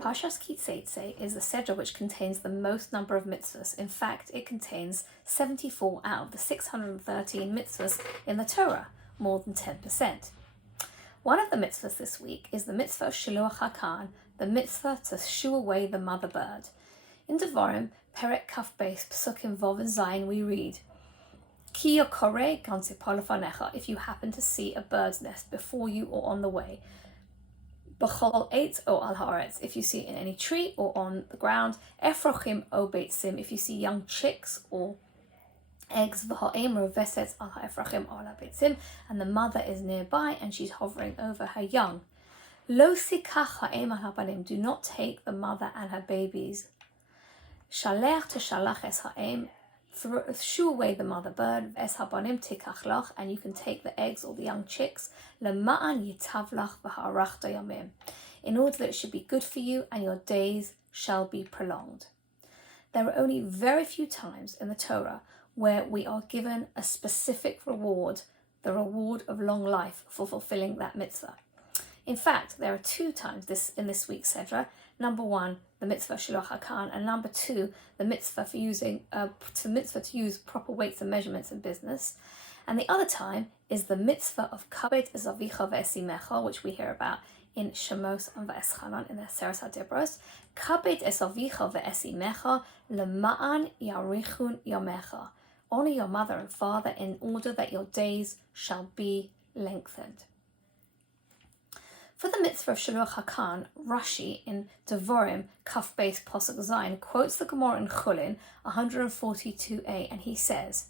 Parshas Zetzei is the Sedra which contains the most number of mitzvahs. In fact, it contains 74 out of the 613 mitzvahs in the Torah, more than 10%. One of the mitzvahs this week is the mitzvah of Shiluach Hakan, the mitzvah to shoo away the mother bird. In Devorim, Perek Kaf Beis, Psukim Vov and Zayin, we read, Ki yokore ganzipol lefanecha, if you happen to see a bird's nest before you or on the way. B'chol eitz o al haaretz, if you see it in any tree or on the ground. Efrochim o beitzim, if you see young chicks or eggs. V'ha'em rovesetz al ha'efrochim o al beitzim, and the mother is nearby and she's hovering over her young. Lo sikach ha'em al habanim, do not take the mother and her babies. Shalech to shalach es ha'em, shoo away the mother bird, es habanim tikach lach, and you can take the eggs or the young chicks, lema'an yitav lach v'ha'arachta yamim, in order that it should be good for you and your days shall be prolonged. There are only very few times in the Torah where we are given a specific reward, the reward of long life for fulfilling that mitzvah. In fact, there are 2 times in this week's Sedra. Number 1, the mitzvah Shiluach Hakan, and number 2, the mitzvah to use proper weights and measurements in business. And the other time is the mitzvah of Kabed es avicha ve'esimecha, which we hear about in Shemos and Va'eschanan in the Seres HaDibros. Kabed es avicha ve'esimecha lema'an yarichun yamecha. Honor your mother and father in order that your days shall be lengthened. For the mitzvah of Shiluach Hakan, Rashi in Devorim, Kaf Beis Posuk Zayin, quotes the Gemara in Chullin 142a, and he says,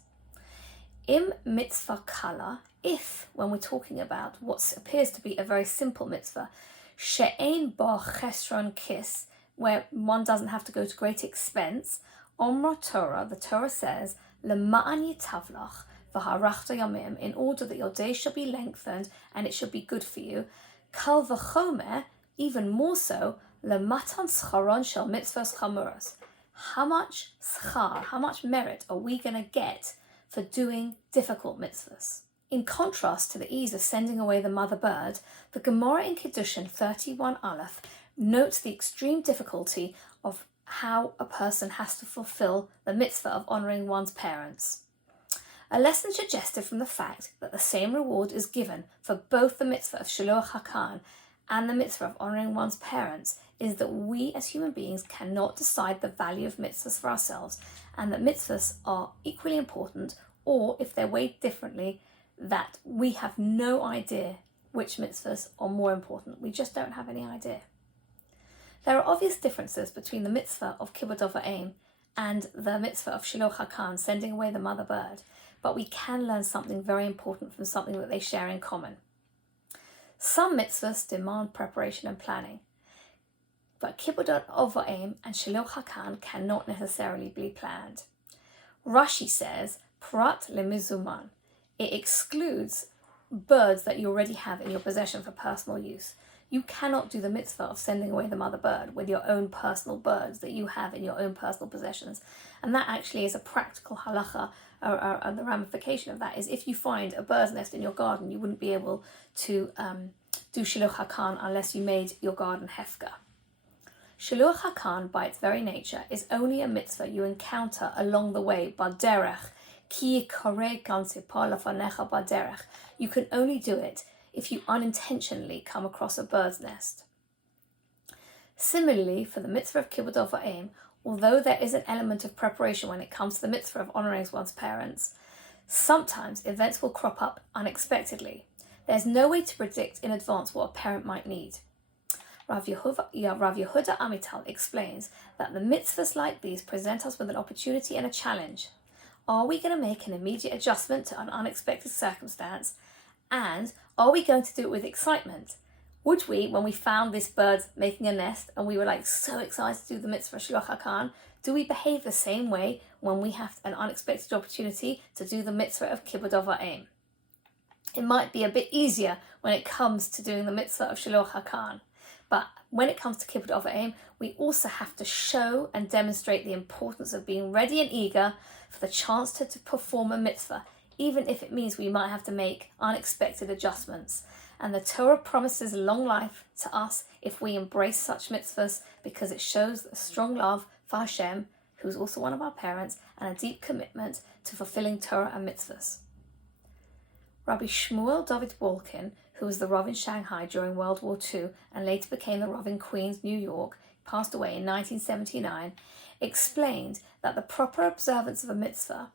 Im mitzvah kala, if, when we're talking about what appears to be a very simple mitzvah, she'ein ba chesron kis, where one doesn't have to go to great expense, Omra Torah, the Torah says, Lema'an yitavlach v'harachta yamim, in order that your days shall be lengthened and it shall be good for you. Kal v'chomer, even more so, lematan scharon shel mitzvahs chamuras. How much schar, how much merit are we going to get for doing difficult mitzvahs? In contrast to the ease of sending away the mother bird, the Gemara in Kiddushin 31 Aleph notes the extreme difficulty of how a person has to fulfill the mitzvah of honouring one's parents. A lesson suggested from the fact that the same reward is given for both the mitzvah of Shiluach Hakan and the mitzvah of honouring one's parents is that we as human beings cannot decide the value of mitzvahs for ourselves, and that mitzvahs are equally important, or if they're weighed differently, that we have no idea which mitzvahs are more important. We just don't have any idea. There are obvious differences between the mitzvah of Kibud Ava'im and the mitzvah of Shiluach Hakan, sending away the mother bird, but we can learn something very important from something that they share in common. Some mitzvahs demand preparation and planning, but Kibud Ava'im and Shiluach Hakan cannot necessarily be planned. Rashi says, Prat lemizuman, it excludes birds that you already have in your possession for personal use. You cannot do the mitzvah of sending away the mother bird with your own personal birds that you have in your own personal possessions. And that actually is a practical halacha, and the ramification of that is if you find a bird's nest in your garden, you wouldn't be able to do Shiluach Hakan unless you made your garden hefka. Shiluach Hakan, by its very nature, is only a mitzvah you encounter along the way, baderech, ki koreh ganzipol lefanecha baderech. You can only do it if you unintentionally come across a bird's nest. Similarly, for the mitzvah of Kibud Ava'im, although there is an element of preparation when it comes to the mitzvah of honouring one's parents, sometimes events will crop up unexpectedly. There's no way to predict in advance what a parent might need. Rav Yehuda Amital explains that the mitzvahs like these present us with an opportunity and a challenge. Are we going to make an immediate adjustment to an unexpected circumstance? And are we going to do it with excitement? Would we, when we found this bird making a nest and we were so excited to do the mitzvah Shiluach Hakan, do we behave the same way when we have an unexpected opportunity to do the mitzvah of Kibud Ava'im? It might be a bit easier when it comes to doing the mitzvah of Shiluach Hakan, but when it comes to Kibud Ava'im, we also have to show and demonstrate the importance of being ready and eager for the chance to perform a mitzvah, even if it means we might have to make unexpected adjustments. and the Torah promises long life to us if we embrace such mitzvahs, because it shows a strong love for Hashem, who is also one of our parents, and a deep commitment to fulfilling Torah and mitzvahs. Rabbi Shmuel David Walkin, who was the Rav in Shanghai during World War II and later became the Rav in Queens, New York, passed away in 1979, explained that the proper observance of a mitzvah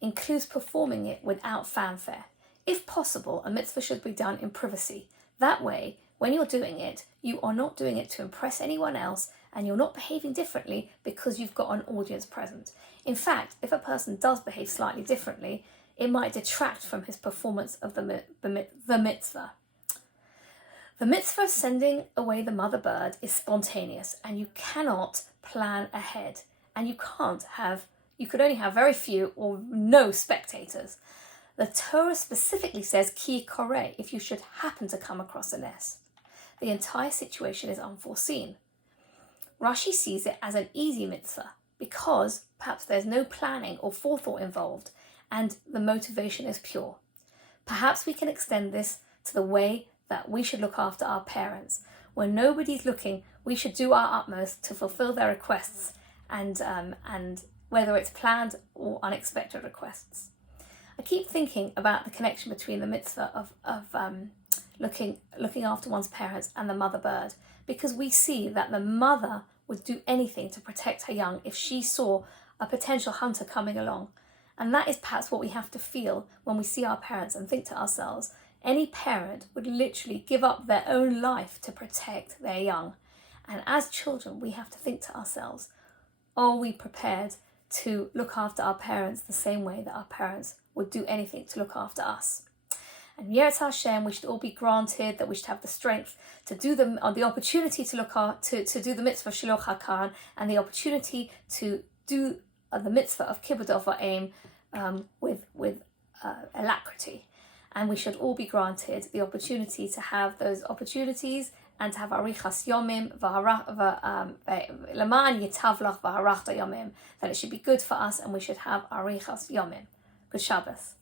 includes performing it without fanfare. If possible, a mitzvah should be done in privacy. That way, when you're doing it, you are not doing it to impress anyone else, and you're not behaving differently because you've got an audience present. In fact, if a person does behave slightly differently, it might detract from his performance of the mitzvah. The mitzvah of sending away the mother bird is spontaneous, and you cannot plan ahead. And you could only have very few or no spectators. The Torah specifically says ki koreh, if you should happen to come across a nest. The entire situation is unforeseen. Rashi sees it as an easy mitzvah because perhaps there's no planning or forethought involved and the motivation is pure. Perhaps we can extend this to the way that we should look after our parents. When nobody's looking, we should do our utmost to fulfill their requests, and whether it's planned or unexpected requests. I keep thinking about the connection between the mitzvah of looking after one's parents and the mother bird, because we see that the mother would do anything to protect her young if she saw a potential hunter coming along. And that is perhaps what we have to feel when we see our parents and think to ourselves, any parent would literally give up their own life to protect their young. And as children, we have to think to ourselves, are we prepared to look after our parents the same way that our parents would do anything to look after us? And Yetz Hashem, we should all be granted that we should have the strength to do them, or the opportunity to to do the mitzvah of Shiluach Hakan, and the opportunity to do the mitzvah of Kibbud Aim with alacrity. And we should all be granted the opportunity to have those opportunities and to have arichas yomim leman yitavlach v'harachta yomim, that it should be good for us and we should have arichas yomim. Good Shabbos.